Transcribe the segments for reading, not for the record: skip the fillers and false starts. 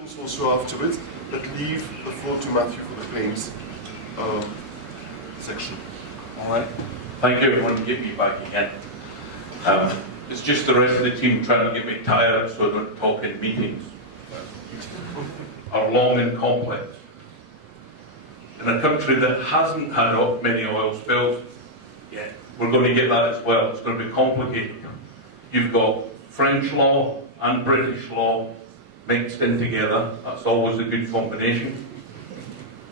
Also afterwards, but leave the floor to Matthew for the claims section. All right. Thank you everyone for getting me back again. It's just the rest of the team trying to get me tired so I don't talk in meetings. Are long and complex. In a country that hasn't had many oil spills, yeah, we're going to get that as well. It's going to be complicated. You've got French law and British law mixed in together. That's always a good combination.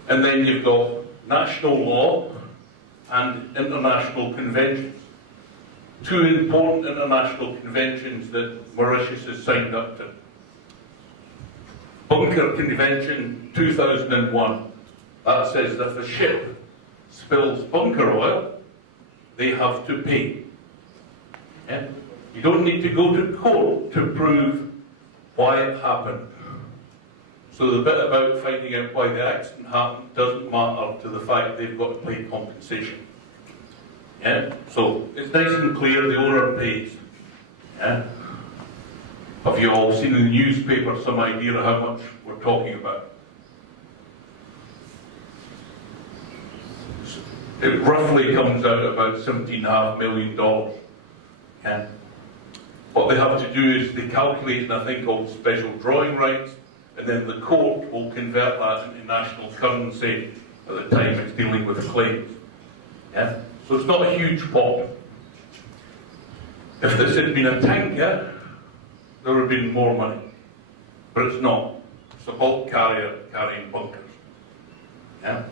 And then you've got national law and international conventions. Two important international conventions that Mauritius has signed up to. Bunker Convention 2001. That says that if a ship spills bunker oil, they have to pay. Yeah? You don't need to go to court to prove why it happened. So the bit about finding out why the accident happened doesn't matter to the fact they've got to pay compensation. Yeah? So it's nice and clear, the owner pays. Yeah? Have you all seen in the newspaper some idea of how much we're talking about? It roughly comes out about $17.5 million. Yeah? What they have to do is they calculate a thing called special drawing rights, and then the court will convert that into national currency at the time it's dealing with claims. Yeah? So it's not a huge pot. If this had been a tanker, there would have been more money. But it's not. It's a bulk carrier carrying bunkers. Yeah?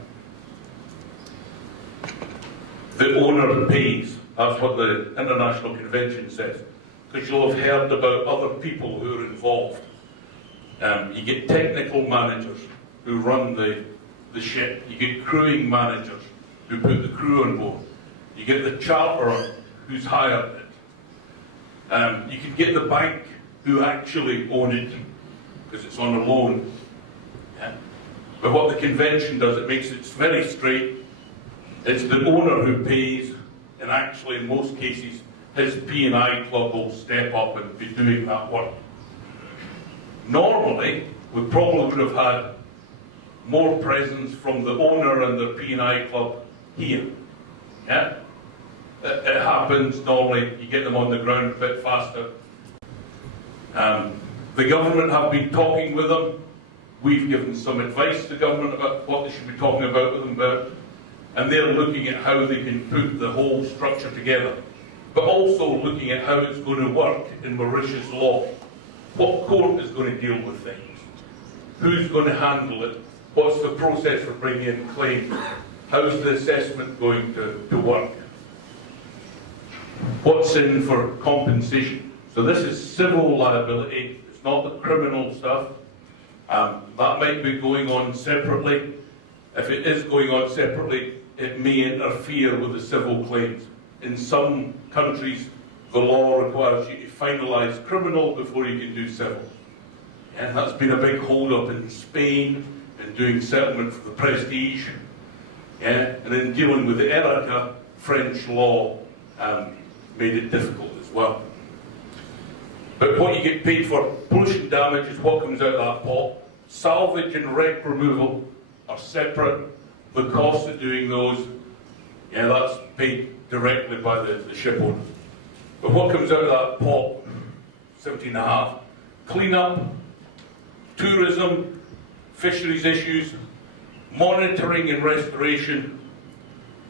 The owner pays. That's what the International Convention says. Because you'll have heard about other people who are involved. You get technical managers who run the ship. You get crewing managers who put the crew on board. You get the charterer who's hired it. You can get the bank who actually own it because it's on a loan. Yeah? But what the convention does, it makes it very straight. It's the owner who pays, and actually in most cases his P&I club will step up and be doing that work. Normally, we probably would have had more presence from the owner and the P&I club here. Yeah? It happens normally, you get them on the ground a bit faster. The government have been talking with them. We've given some advice to government about what they should be talking about with them about. And they're looking at how they can put the whole structure together. But also looking at how it's going to work in Mauritius law. What court is going to deal with things? Who's going to handle it? What's the process for bringing in claims? How's the assessment going to work? What's in for compensation? So this is civil liability, it's not the criminal stuff. That might be going on separately. If it is going on separately, it may interfere with the civil claims. In some countries, the law requires you to finalise criminal before you can do civil. And that's been a big hold-up in Spain, in doing settlement for the Prestige. Yeah? And in dealing with the Erica, French law made it difficult as well. But what you get paid for pollution damage is what comes out of that pot. Salvage and wreck removal are separate. The cost of doing those, yeah, that's paid directly by the ship owner. But what comes out of that pot, 17.5, clean-up, tourism, fisheries issues, monitoring and restoration,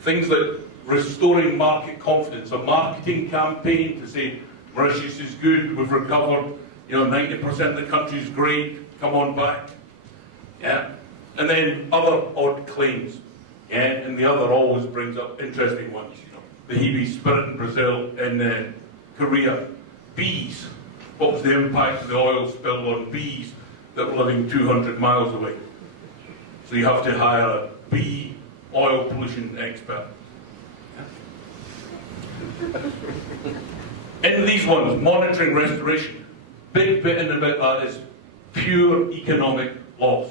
things like restoring market confidence, a marketing campaign to say Mauritius is good, we've recovered, 90% of the country's great, come on back. Yeah? And then other odd claims. Yeah? And the other always brings up interesting ones. The Hebe spirit in Brazil, in Korea. Bees. What was the impact of the oil spill on bees that were living 200 miles away? So you have to hire a bee oil pollution expert. In these ones, monitoring restoration, big bit in about that is pure economic loss.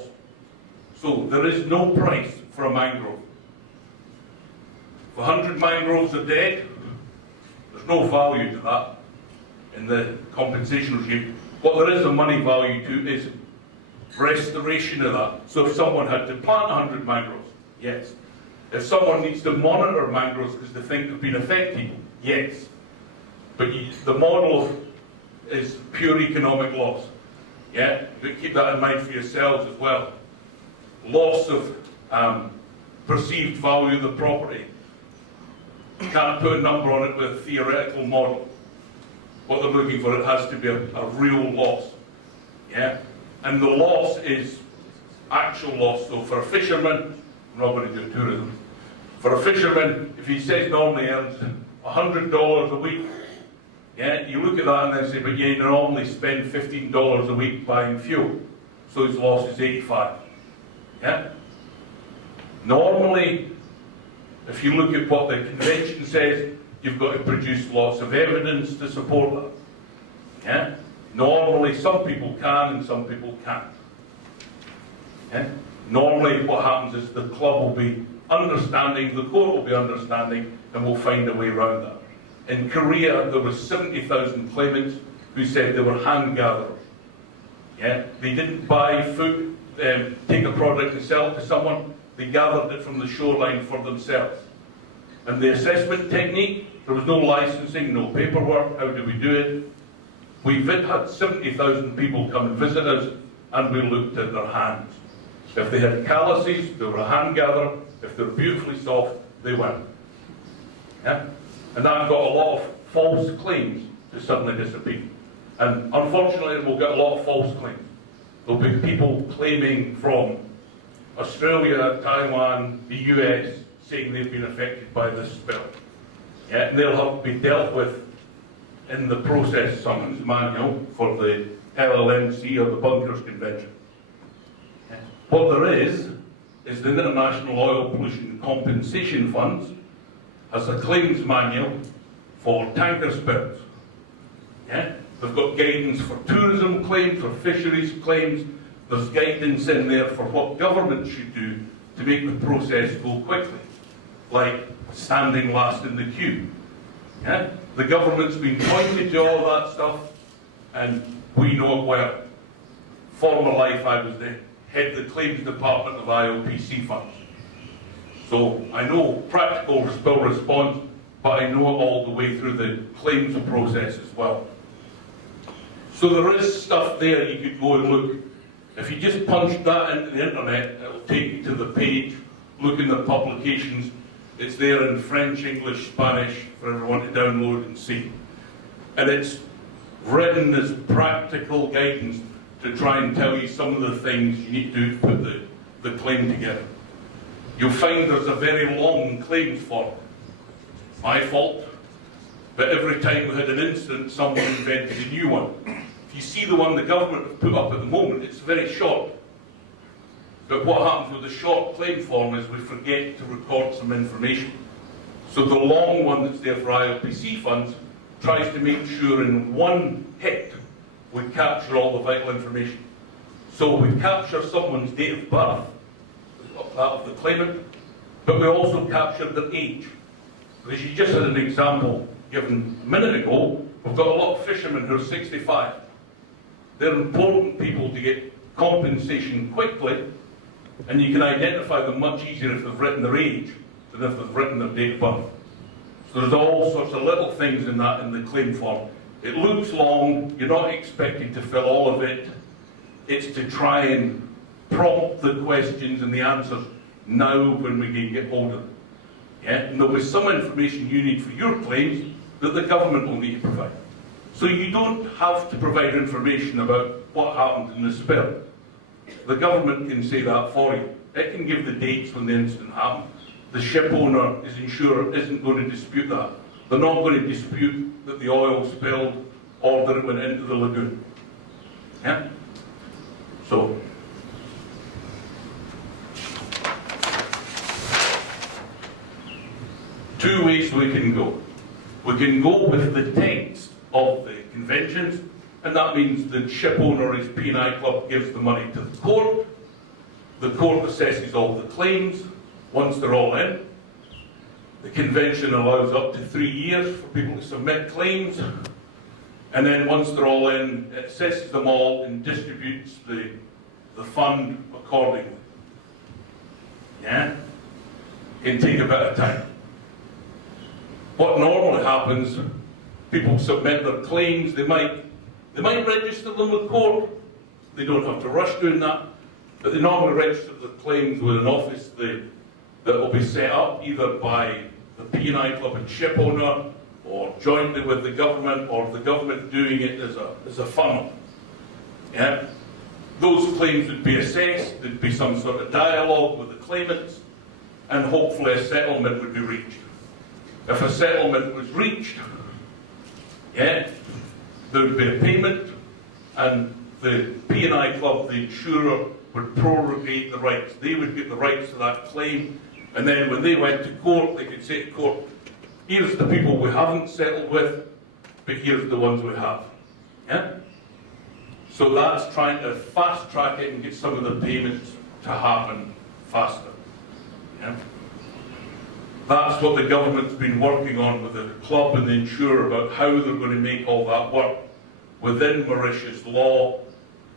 So there is no price for a mangrove. If 100 mangroves are dead, there's no value to that in the compensation regime. What there is a money value to is restoration of that. So if someone had to plant 100 mangroves, yes. If someone needs to monitor mangroves because they think they've been affected, yes. But the model is pure economic loss. Yeah, but keep that in mind for yourselves as well. Loss of perceived value of the property. Can't put a number on it with a theoretical model. What they're looking for, it has to be a real loss. Yeah, and the loss is actual loss. So for a fisherman, I'm not going to do tourism. For a fisherman, if he says normally earns $100 a week, yeah, you look at that and then say, but you normally spend $15 a week buying fuel, so his loss is 85. Yeah. Normally, if you look at what the convention says, you've got to produce lots of evidence to support that. Yeah? Normally, some people can and some people can't. Yeah? Normally, what happens is the club will be understanding, the court will be understanding, and we'll find a way around that. In Korea, there were 70,000 claimants who said they were hand gatherers. Yeah? They didn't buy food, take a product and sell it to someone. They gathered it from the shoreline for themselves. And the assessment technique, there was no licensing, no paperwork. How do we do it? We've had 70,000 people come and visit us, and we looked at their hands. If they had calluses, they were a hand gatherer. If they're beautifully soft, they weren't. Yeah? And that got a lot of false claims to suddenly disappear. And unfortunately, we'll get a lot of false claims. There'll be people claiming from Australia, Taiwan, the US, saying they've been affected by this spill. Yeah, and they'll have to be dealt with in the process summons manual for the LLMC or the Bunkers Convention. Yeah. What there is the International Oil Pollution Compensation Funds has a claims manual for tanker spills. Yeah? They've got guidance for tourism claims, for fisheries claims. There's guidance in there for what government should do to make the process go quickly, like standing last in the queue. Yeah? The government's been pointed to all that stuff, and we know it well. Former life, I was the head of the claims department of IOPC funds. So I know practical spill response, but I know it all the way through the claims process as well. So there is stuff there you could go and look. If you just punch that into the internet, it'll take you to the page, look in the publications. It's there in French, English, Spanish for everyone to download and see. And it's written as practical guidance to try and tell you some of the things you need to do to put the claim together. You'll find there's a very long claims form. My fault. But every time we had an incident, someone invented a new one. If you see the one the government have put up at the moment, it's very short. But what happens with the short claim form is we forget to record some information. So the long one that's there for ILPC funds tries to make sure in one hit we capture all the vital information. So we capture someone's date of birth, that of the claimant, but we also capture their age. Because you just had an example given a minute ago, we've got a lot of fishermen who are 65. They're important people to get compensation quickly, and you can identify them much easier if they've written their age than if they've written their date of birth. So there's all sorts of little things in that in the claim form. It looks long, you're not expected to fill all of it. It's to try and prompt the questions and the answers now when we can get hold of them. Yeah? And there'll be some information you need for your claims that the government will need to provide. So you don't have to provide information about what happened in the spill. The government can say that for you. It can give the dates when the incident happened. The ship owner is insurer isn't going to dispute that. They're not going to dispute that the oil spilled or that it went into the lagoon. Yeah? So, two ways we can go. We can go with the text of the conventions, and that means the ship owner, his P&I club, gives the money to the court assesses all the claims. Once they're all in, the convention allows up to 3 years for people to submit claims, and then once they're all in, it assesses them all and distributes the the fund accordingly. Yeah? It can take a bit of time. What normally happens, people submit their claims, they might register them with court. They don't have to rush doing that, but they normally register their claims with an office that will be set up either by the P&I Club and ship owner, or jointly with the government, or the government doing it as a funnel. Yeah? Those claims would be assessed, there'd be some sort of dialogue with the claimants, and hopefully a settlement would be reached. If a settlement was reached, yeah, there would be a payment, and the P&I Club, the insurer, would prorogate the rights. They would get the rights to that claim, and then when they went to court, they could say to court, here's the people we haven't settled with, but here's the ones we have. Yeah? So that's trying to fast track it and get some of the payments to happen faster. Yeah? That's what the government's been working on with the club and the insurer about how they're going to make all that work within Mauritius law,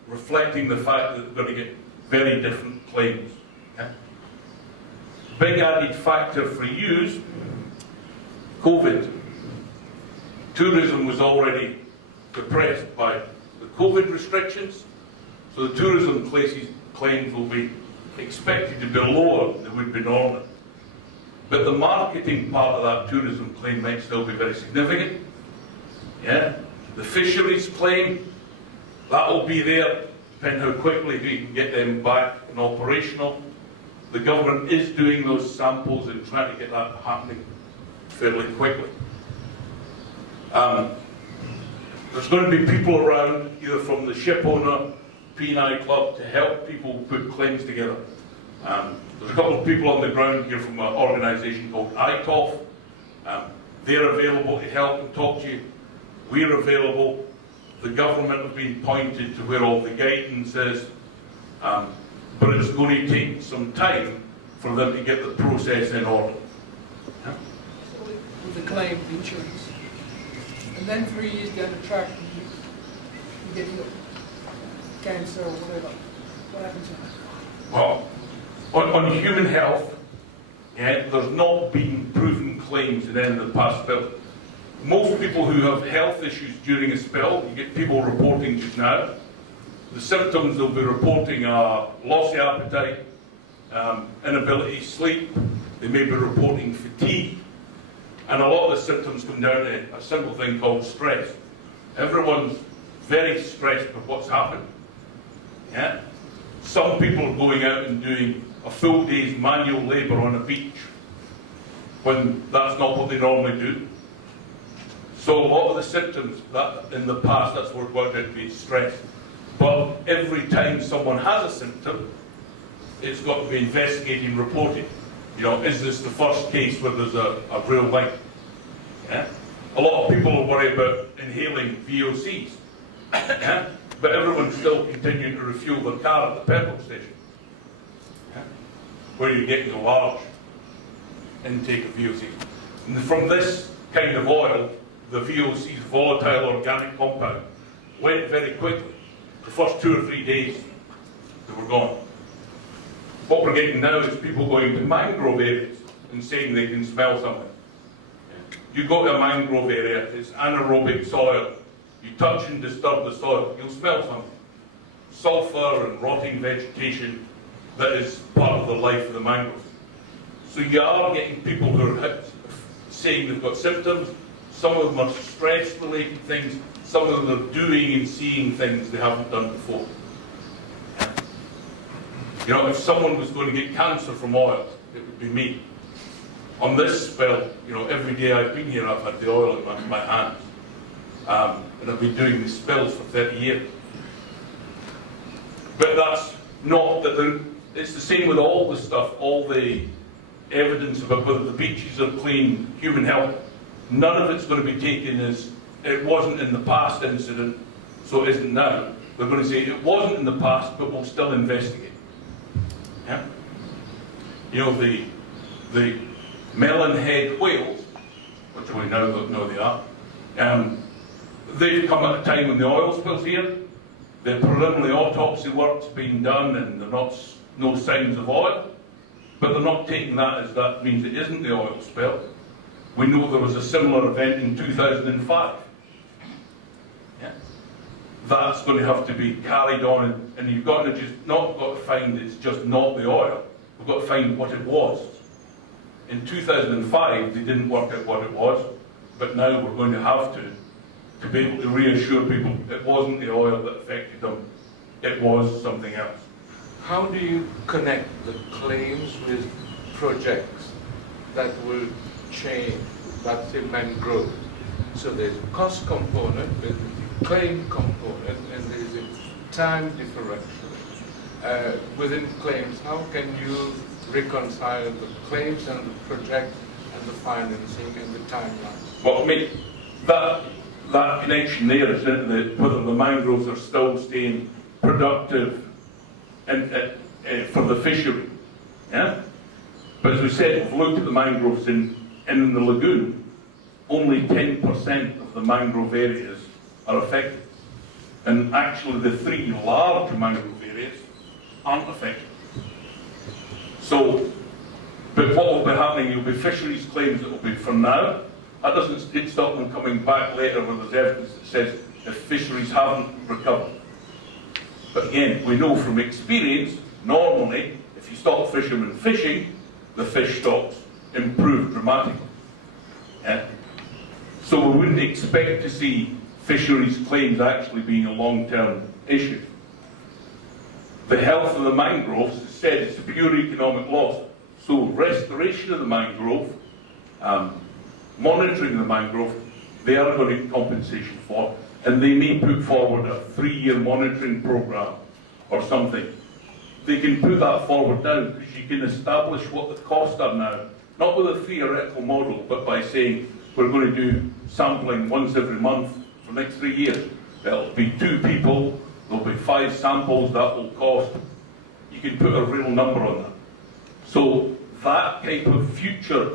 reflecting the fact that they're going to get very different claims. Yeah? Big added factor for you, COVID. Tourism was already depressed by the COVID restrictions, so the tourism claims will be expected to be lower than they would be normally. But the marketing part of that tourism claim might still be very significant. Yeah? The fisheries claim, that will be there, depending how quickly we can get them back and operational. The government is doing those samples and trying to get that happening fairly quickly. There's going to be people around, either from the ship owner, P&I Club, to help people put claims together. There's a couple of people on the ground here from an organisation called ITOF. They're available to help and talk to you. We're available. The government have been pointed to where all the guidance is. But it's going to take some time for them to get the process in order. Yeah? So with the claim, the insurance, and then 3 years down the track, you get cancer or whatever. What happens to that? Well, on human health, yeah, there's not been proven claims in any of the past spill. Most people who have health issues during a spill, you get people reporting just now, the symptoms they'll be reporting are loss of appetite, inability to sleep, they may be reporting fatigue, and a lot of the symptoms come down to a simple thing called stress. Everyone's very stressed with what's happened. Yeah? Some people are going out and doing a full day's manual labour on a beach when that's not what they normally do. So a lot of the symptoms that in the past, that's what worked out to be stress. But every time someone has a symptom, it's got to be investigated and reported. You know, is this the first case where there's a real link? Yeah? A lot of people are worried about inhaling VOCs, yeah? But everyone's still continuing to refuel their car at the petrol station, yeah? Where you're getting a large intake of VOCs. And from this kind of oil, the VOCs, volatile organic compound, went very quickly. The first 2 or 3 days, they were gone. What we're getting now is people going to mangrove areas and saying they can smell something. You go to a mangrove area, it's anaerobic soil, you touch and disturb the soil, you'll smell something. Sulphur and rotting vegetation that is part of the life of the mangroves. So you are getting people who are saying they've got symptoms. Some of them are stress-related things. Some of them are doing and seeing things they haven't done before. You know, if someone was going to get cancer from oil, it would be me. On this spill, you know, every day I've been here, I've had the oil in my hands. And I've been doing these spills for 30 years. But that's not that it's the same with all the stuff, all the evidence about whether the beaches are clean, human health. None of it's going to be taken as it wasn't in the past incident, so it isn't now. We're going to say it wasn't in the past, but we'll still investigate. Yeah? You know, the melon-head whales, which we now know they are, they've come at a time when the oil spills here. the preliminary autopsy work's been done and there are no signs of oil, but they're not taking that as that means it isn't the oil spill. We know there was a similar event in 2005. Yeah. That's going to have to be carried on, and you've got to not got to find it's just not the oil. We've got to find what it was. In 2005, they didn't work out what it was, but now we're going to have to be able to reassure people it wasn't the oil that affected them, it was something else. How do you connect the claims with projects that will change, that's a mangrove? So there's a cost component, there's a claim component, and there's a time differential. Within claims, how can you reconcile the claims and the project and the financing and the timeline? Well, I mean, that connection there is whether the mangroves are still staying productive for the fishery. Yeah? But as we said, we've looked at the mangroves in the lagoon. Only 10% of the mangrove areas are affected. And actually the 3 large mangrove areas aren't affected. So, but what will be happening, will be fisheries claims that will be for now. That doesn't stop them coming back later when there's evidence that says if fisheries haven't recovered. But again, we know from experience, normally, if you stop fishermen fishing, the fish stocks improve dramatically. Yeah? So we wouldn't expect to see fisheries claims actually being a long-term issue. The health of the mangroves, as said, it's a pure economic loss. So restoration of the mangrove, monitoring the mangrove, they are going to get compensation for, and they may put forward a 3-year monitoring programme or something. They can put that forward now because you can establish what the costs are now, not with a theoretical model, but by saying we're going to do sampling once every month for the next 3 years. There'll be 2 people, there'll be 5 samples, that will cost. You can put a real number on that. So that type of future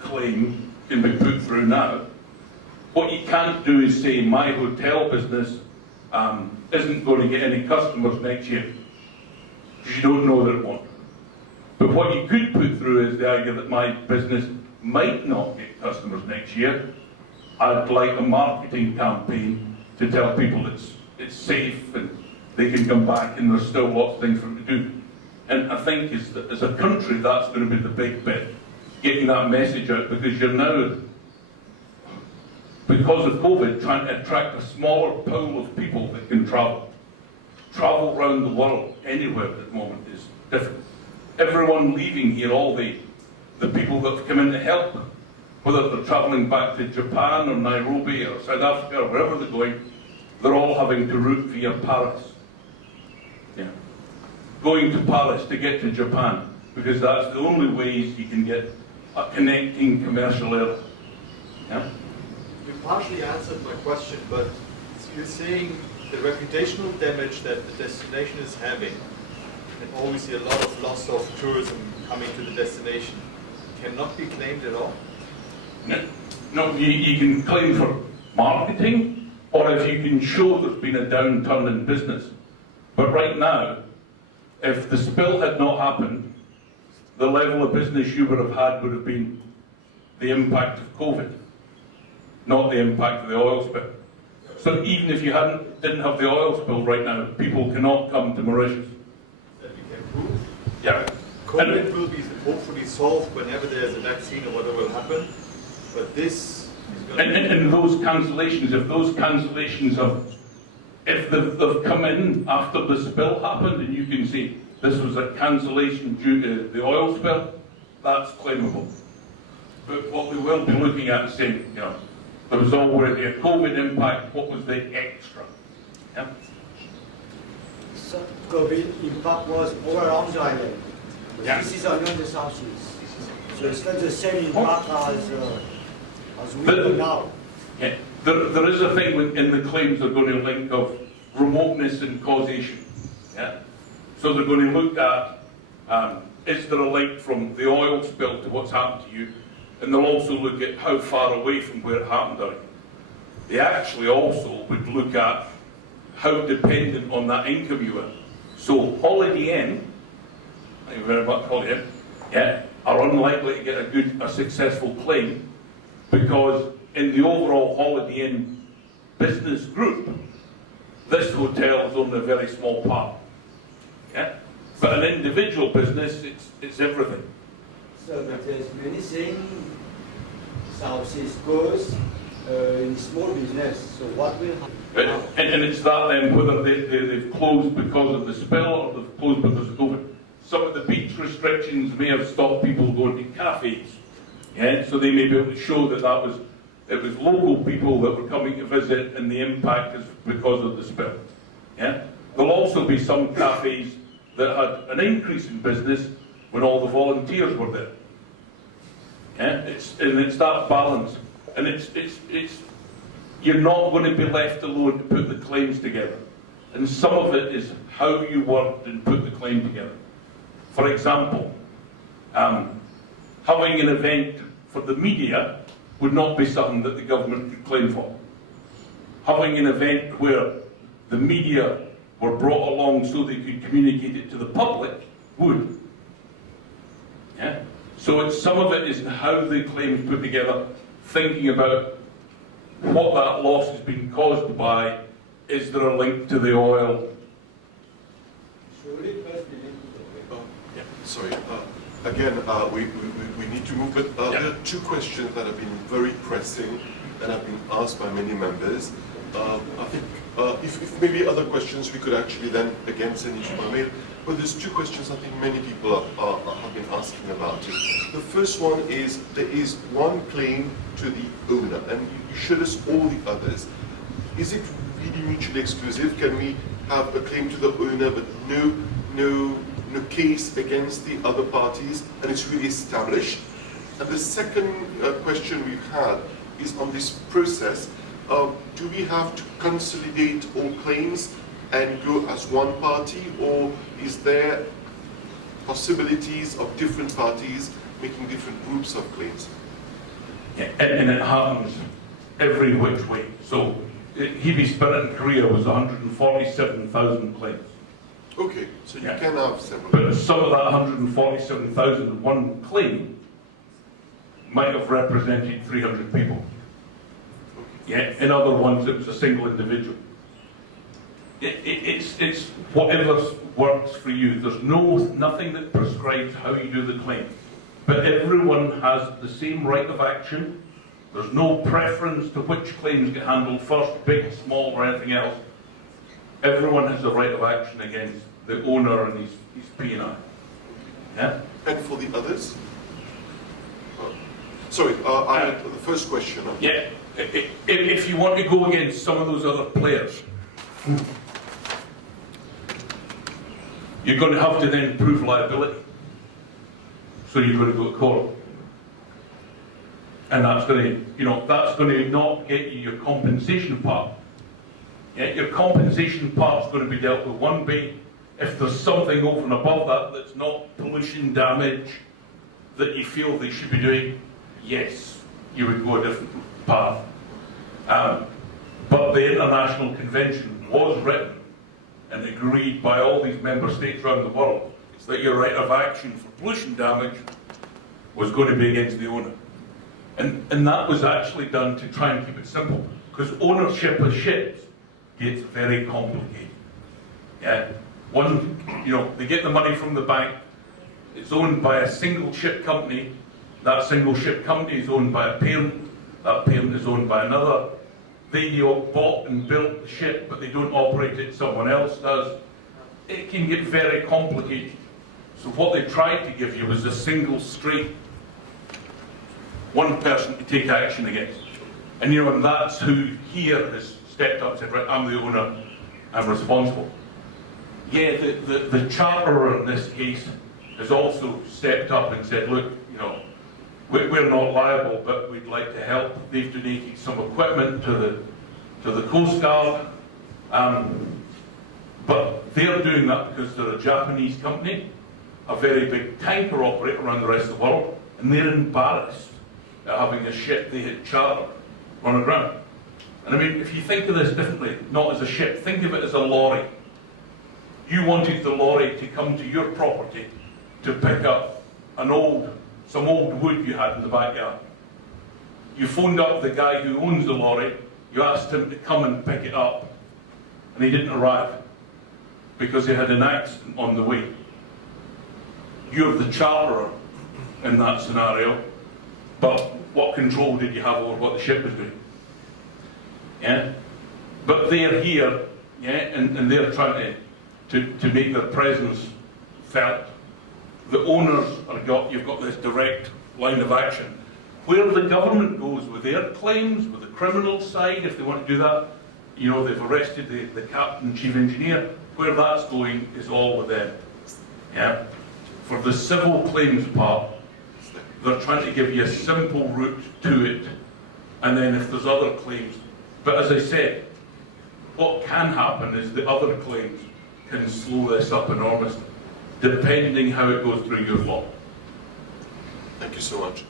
claim can be put through now. What you can't do is say my hotel business isn't going to get any customers next year, because you don't know that it won't. But what you could put through is the idea that my business might not get customers next year. I'd like a marketing campaign to tell people it's safe and they can come back and there's still lots of things for them to do. And I think as a country, that's going to be the big bit, getting that message out, because you're now, because of COVID, trying to attract a smaller pool of people that can travel. Travel around the world, anywhere at the moment, is difficult. Everyone leaving here, all the people that have come in to help, whether they're travelling back to Japan or Nairobi or South Africa or wherever they're going, they're all having to route via Paris. Yeah. Going to Paris to get to Japan, because that's the only ways you can get a connecting commercial airline. Yeah? You partially answered my question, but you're saying the reputational damage that the destination is having, and obviously a lot of loss of tourism coming to the destination, cannot be claimed at all? No, you can claim for marketing, or if you can show there's been a downturn in business. But right now, if the spill had not happened, the level of business you would have had would have been the impact of COVID, not the impact of the oil spill. So even if you didn't have the oil spill right now, people cannot come to Mauritius. That we can prove? Yeah. COVID will be hopefully solved whenever there's a vaccine or whatever will happen, but this is going to and those cancellations, if they've come in after the spill happened and you can see this was a cancellation due to the oil spill, that's claimable. But what we will be looking at is saying, there was already a COVID impact, what was the extra? Yeah? So COVID impact was all around the island. Yeah. This is only on the southeast. So it's not the same impact as we do now. Yeah. There is a thing in the claims they're going to link of remoteness and causation. Yeah? So they're going to look at, is there a link from the oil spill to what's happened to you? And they'll also look at how far away from where it happened are you. They actually also would look at how dependent on that income you are. So Holiday Inn, thank you very much, Holiday Inn, yeah, are unlikely to get a successful claim because in the overall Holiday Inn business group, this hotel is only a very small part. Yeah? But an individual business, it's everything. So but there's many things Southeast Coast in small business. So what will happen? And it's that then, whether they've closed because of the spill or they've closed because of COVID. Some of the beach restrictions may have stopped people going to cafes. Yeah? So they may be able to show that it was local people that were coming to visit and the impact is because of the spill. Yeah? There'll also be some cafes that had an increase in business when all the volunteers were there. Yeah? It's that balance. And you're not going to be left alone to put the claims together. And some of it is how you worked and put the claim together. For example, having an event for the media would not be something that the government could claim for. Having an event where the media were brought along so they could communicate it to the public would. Yeah? So some of it is how the claim is put together, thinking about what that loss has been caused by. Is there a link to the oil? Yeah, sorry. Again, we need to move, but Yeah. there are two questions that have been very pressing that have been asked by many members. I think if maybe other questions we could actually then again send it by mail. But there's two questions I think many people have been asking about it. The first one is there is one claim to the owner, and you showed us all the others. Is it really mutually exclusive? Can we have a claim to the owner but no case against the other parties, and it's really established? And the second question we've had is on this process. Do we have to consolidate all claims and go as one party, or is there possibilities of different parties making different groups of claims? Yeah, and it happens every which way. So Hebe Spirit in Korea was 147,000 claims. Okay, so you Yeah. can have several. But some of that 147,000, one claim might have represented 300 people. Yeah, in other ones it was a single individual. It's whatever works for you. There's nothing that prescribes how you do the claim. But everyone has the same right of action. There's no preference to which claims get handled first, big, small, or anything else. Everyone has a right of action against the owner and his P&I. Yeah? And for the others? Sorry, I had the first question. Yeah. If you want to go against some of those other players, you're going to have to then prove liability. So you're going to go to court. And that's going to not get you your compensation part. Yeah, your compensation part's going to be dealt with one way. If there's something over and above that that's not pollution damage that you feel they should be doing, yes, you would go a different path. But the International Convention was written and agreed by all these member states around the world that your right of action for pollution damage was going to be against the owner. And that was actually done to try and keep it simple, because ownership of ships gets very complicated. Yeah, they get the money from the bank. It's owned by a single ship company. That single ship company is owned by a parent. That parent is owned by another. They bought and built the ship, but they don't operate it. Someone else does. It can get very complicated. So what they tried to give you was a single straight one person to take action against. And that's who here has stepped up and said, right, I'm the owner, I'm responsible. Yeah, the charterer in this case has also stepped up and said, look, we're not liable, but we'd like to help. They've donated some equipment to the Coast Guard, but they're doing that because they're a Japanese company, a very big tanker operator around the rest of the world, and they're embarrassed at having a ship they had chartered run aground. And I mean, if you think of this differently, not as a ship, think of it as a lorry. You wanted the lorry to come to your property to pick up some old wood you had in the backyard. You phoned up the guy who owns the lorry, you asked him to come and pick it up, and he didn't arrive because he had an accident on the way. You're the charterer in that scenario, but what control did you have over what the ship was doing? Yeah? But they're here, yeah, and they're trying to make their presence felt. The owners you've got this direct line of action. Where the government goes with their claims, with the criminal side, if they want to do that, you know, they've arrested the captain, chief engineer, where that's going is all with them. Yeah? For the civil claims part, they're trying to give you a simple route to it, and then if there's other claims. But as I said, what can happen is the other claims can slow this up enormously, depending how it goes through your law. Thank you so much.